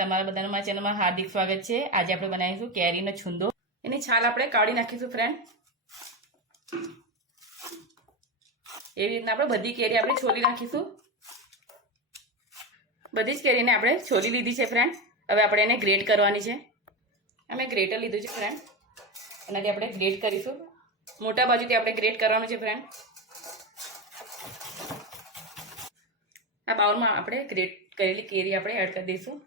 તમારા બધાનું મારા ચેનલમાં હાર્દિક સ્વાગત છે. આજે આપણે બનાવીશું કેરીનો છુંદો. એની છાલ આપણે કાઢી નાખીશું ફ્રેન્ડ એવી રીતના આપણે બધી કેરી આપણે છોલી નાખીશું. બધી જ કેરીને આપણે છોલી લીધી છે ફ્રેન્ડ હવે આપણે એને ગ્રેટ કરવાની છે. અમે ગ્રેટર લીધું છે ફ્રેન્ડ એનાથી આપણે ગ્રેટ કરીશું. મોટા બાજુથી આપણે ગ્રેટ કરવાનું છે ફ્રેન્ડ આ બાઉલમાં આપણે ગ્રેટ કરેલી કેરી આપણે એડ કરી દઈશું.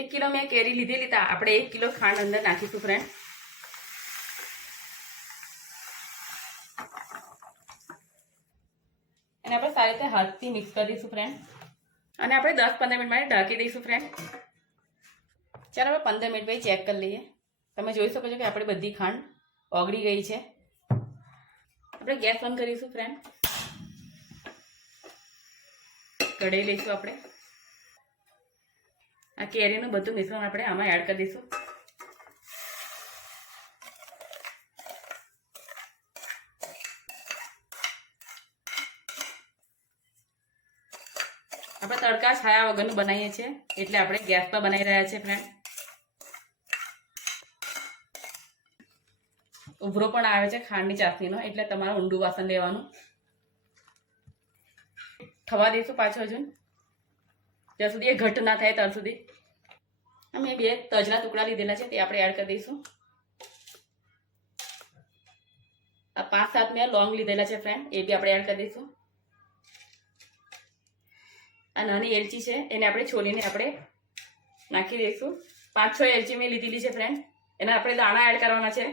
એક કિલો મેં કેરી લીધેલી હતા આપણે એક કિલો ખાંડ અંદર નાખીશું ફ્રેન્ડ એને આપણે સારી રીતે હાથથી મિક્સ કરી દઈશું ફ્રેન્ડ અને આપણે દસ પંદર મિનિટ માટે ઢાંકી દઈશું ફ્રેન્ડ ચાલો આપણે પંદર મિનિટ પછી ચેક કરી લઈએ. તમે જોઈ શકો છો કે આપણી બધી ખાંડ ઓગળી ગઈ છે. આપણે ગેસ બંધ કરીશું ફ્રેન્ડ કઢાઈ લઈશું આપણે. આ કેરીનું બધું મિશ્રણ આપણે આમાં એડ કરી દઈશું. આપણે તડકા છાયા વગરનું બનાવીએ છીએ, એટલે આપણે ગેસ પર બનાવી રહ્યા છીએ ફ્રેન્ડ ઉભરો પણ આવે છે ખાંડની ચાસણીનો, એટલે તમારે ઊંડું વાસણ લેવાનું. થવા દઈશું પાછું હજુ. જ્યાં સુધી એ ઘટ ના થાય ત્યાં સુધી. અમે બે તજના ટુકડા લીધેલા છે, તે આપણે એડ કરી દઈશું. આ પાંચ સાત મેં લોંગ લીધેલા છે ફ્રેન્ડ એ બી આપણે એડ કરી દઈશું. આ નાની એલચી છે, એને આપણે છોલીને આપણે નાખી દઈશું. પાંચ છ એલચી મેં લીધેલી છે ફ્રેન્ડ એના આપણે દાણા એડ કરવાના છે.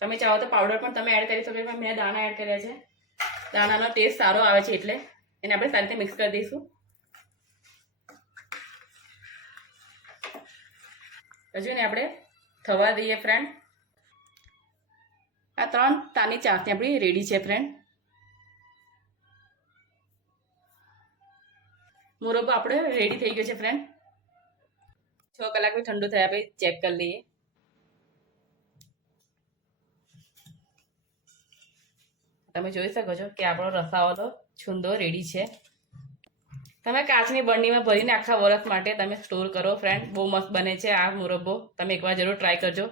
તમે ચાહો તો પાવડર પણ તમે એડ કરી શકો પણ મેં દાણા એડ કર્યા છે. દાણાનો ટેસ્ટ સારો આવે છે એટલે. એને આપણે સારી રીતે મિક્સ કરી દઈશું. હજુ ને આપણે થવા દઈએ ફ્રેન્ડ આ ત્રણ તાની ચાસણી આપણી રેડી છે ફ્રેન્ડ મુરબ્બો આપણે રેડી થઈ ગયો છે ફ્રેન્ડ છ કલાક બી ઠંડુ થયા પછી ચેક કરી લઈએ. તમે જોઈ શકો છો કે આપણો રસાવાળો છુંદો રેડી છે. તમે કાચની બરણીમાં ભરીને આખા વરસ માટે તમે સ્ટોર કરો ફ્રેન્ડ બહુ મસ્ત બને છે આ મુરબ્બો. તમે એકવાર જરૂર ટ્રાય કરજો.